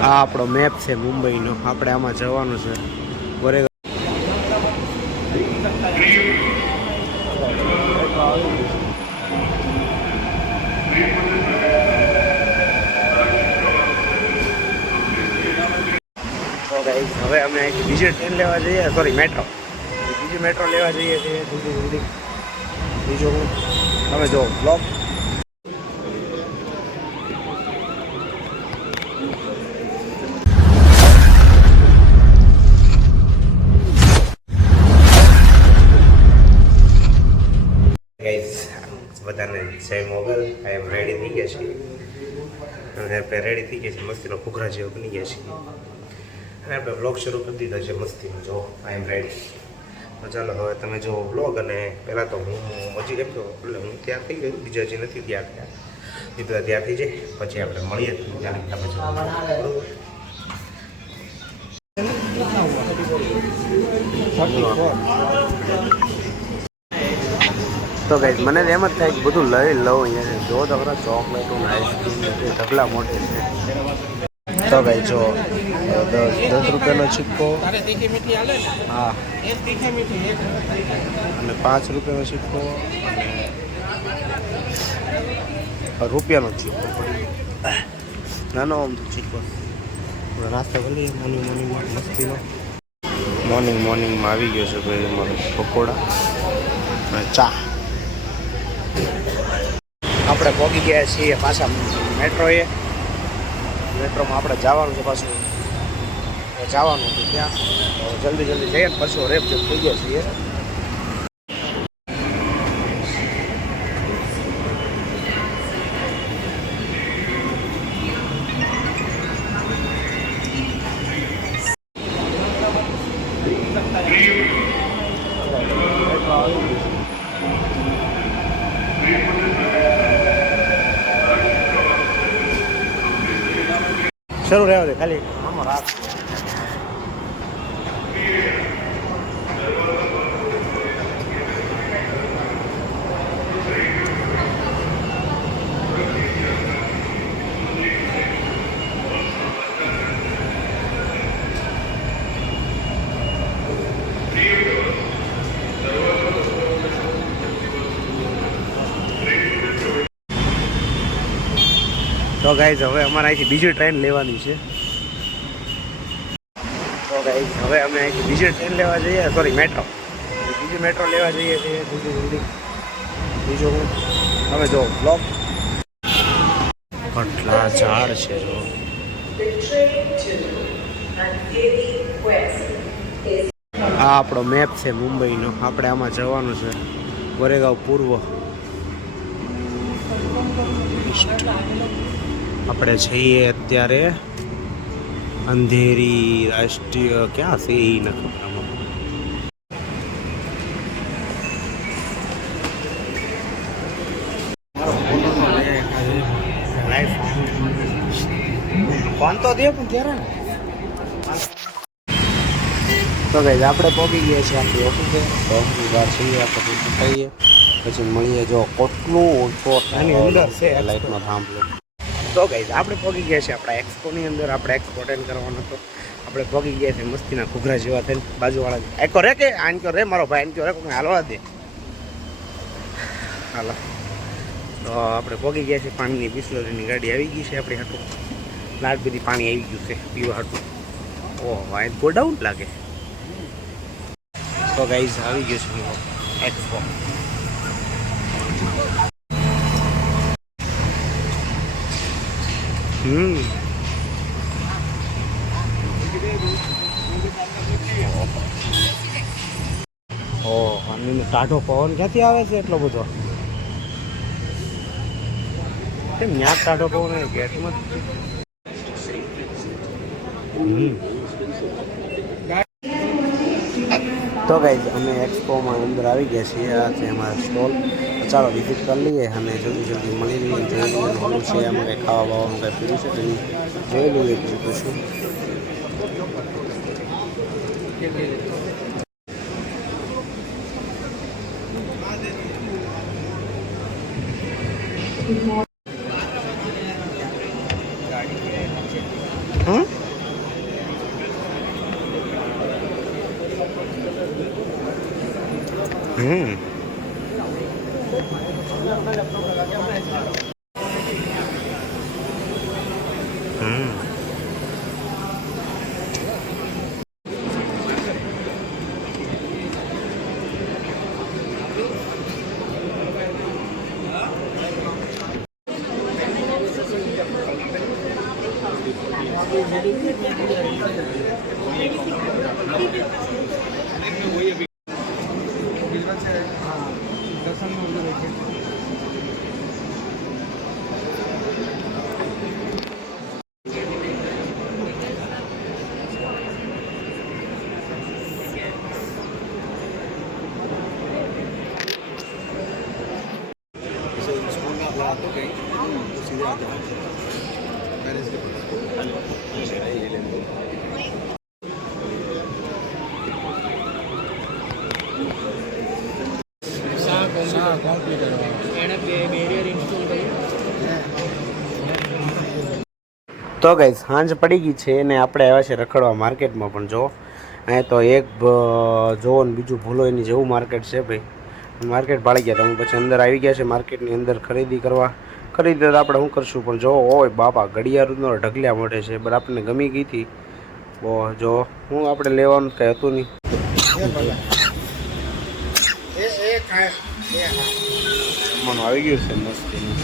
આ આપણો મેપ છે મુંબઈનો. આપણે આમાં જવાનું છે ગોરેગાંવ. હવે અમે અહીંથી બીજી ટ્રેન લેવા જઈએ, સોરી મેટ્રો, બીજી મેટ્રો લેવા જઈએ છીએ જલ્દી. બીજું હું તમે જો બ્લોગ. બધાને જય મોગલ. આઈ એમ રેડી થઈ ગયા છીએ અને આપણે રેડી થઈ ગયા છીએ, મસ્તીનો ઘૂઘરા જેવો બની ગયા છીએ અને આપણે બ્લોગ શરૂ કરી દીધો છે મસ્તીનો. જો આઈ એમ રેડી. તો ચાલો હવે તમે જો બ્લોગ. અને પહેલાં તો હું હજી કેમ કહું, એટલે હું તૈયાર થઈ ગયો, બીજા હજી નથી તૈયાર થયા. એ બધા તૈયાર થઈ જાય પછી આપણે મળીએ ત્યારે તો ગાઈઝ મને એમ જ થાય કે બધું લઈ લઉં અહીંયા. જો તો ખરા ચોકલેટો આઈસ્ક્રીમ ઢગલા મોટે છે. તો ગાઈઝ જો 10 રૂપિયાનો સિક્કો, હા, અને 5 રૂપિયાનો સિક્કો અને રૂપિયાનો સિક્કો નાનો આમ સિક્કો. નાસ્તો કરી લઈએ મોર્નિંગમાં મસ્તીનો. મોર્નિંગમાં આવી ગયો છે ભાઈ અમારે પકોડા અને ચા. આપણે પહોંચી ગયા છીએ પાછા મેટ્રોમાં આપણે જવાનું છે પાછું. જવાનું હતું ત્યાં જલ્દી જઈએ ને પાછું રેપ જેમ થઈ ગયા છીએ. શરૂ રહ્યો છે ખાલી આમાં રાત. તો ગાઈઝ હવે અમારે અહીંથી બીજી ટ્રેન લેવાની છે. તો ગાઈઝ હવે અમે અહીંથી બીજી ટ્રેન લેવા જઈએ, સોરી મેટ્રો, બીજી મેટ્રો લેવા જઈએ છીએ જલ્દી. બીજું હું તમે જો બ્લોગ. કેટલા ઝાડ છે જો. આ આપણો મેપ છે મુંબઈનો. આપણે આમાં જવાનું છે ગોરેગાંવ પૂર્વ. આપણે છીએ અત્યારે અંધેરી રાષ્ટ્રીય, ક્યાં છે એ ન ખબર. ફોન તો દે પણ ત્યારે ને. તો ગાઈઝ આપણે પહોંચી ગયા છીએ આપણી ઓફિસે. તો ઓફિસ બહાર છીએ આપણે ખાઈએ પછી મળીએ. જો કેટલું એની અંદર છે લાઈટનો થાંભલો. તો ગાઈઝ આપણે પહોંચી ગયા છીએ આપણા એક્સપોની અંદર. આપણે એક્સપો અટેન્ડ કરવાનો હતો. આપણે પહોંચી ગયા છીએ મસ્તીના ઘૂઘરા જેવા થઈને. બાજુવાળા એકો રે કે આનક્યો રે મારો ભાઈ, આનક્યો રે કોઈ હાલવા દે. હાલો તો આપણે પહોંચી ગયા છીએ. પાણીની બિસ્લરીની ગાડી આવી ગઈ છે આપણી હાટું. લાટ બધી પાણી આવી ગયું છે પીવા હાટું. ઓહ વાય ગોડાઉન લાગે. તો ગાઈઝ આવી ગયું છે એક્સપો. અને ટાઢો પવન ક્યાંથી આવે છે એટલો બધો? કેમ ત્યાં ટાઢો પવન ગેટમાં? તો ગાઈઝ અમે એક્સપોમાં અંદર આવી ગયા છીએ. આ છે અમારા સ્ટોલ. ચાલો વિઝિટ કરી લઈએ અને જલ્દી મળી લઈએ. જોઈ લઈએ શું છે એમાં, કંઈ ખાવા બાવાનું કંઈ પીવું છે તો જોઈ લઈએ બીજું તો શું. હમ હમ હમ તો ગાઈસ સાંજ પડી ગઈ છે ને આપણે આવ્યા છે રખડવા માર્કેટમાં. પણ જો અહીંયા તો એક જોવો ને બીજું ભૂલો એની જેવું માર્કેટ છે ભાઈ. માર્કેટ ભાળી ગયા તમે પછી અંદર આવી ગયા છે માર્કેટની અંદર ખરીદી કરવા. ખરીદી તો આપણે શું કરશું પણ જો ઓય બાપા ઘડિયાળનો ઢગલ્યા મોઢે છે પણ આપણને ગમી ગઈ હતી. જો હું આપણે લેવાનું કંઈ હતું નહીં. આવી ગયું છે મસ્તી.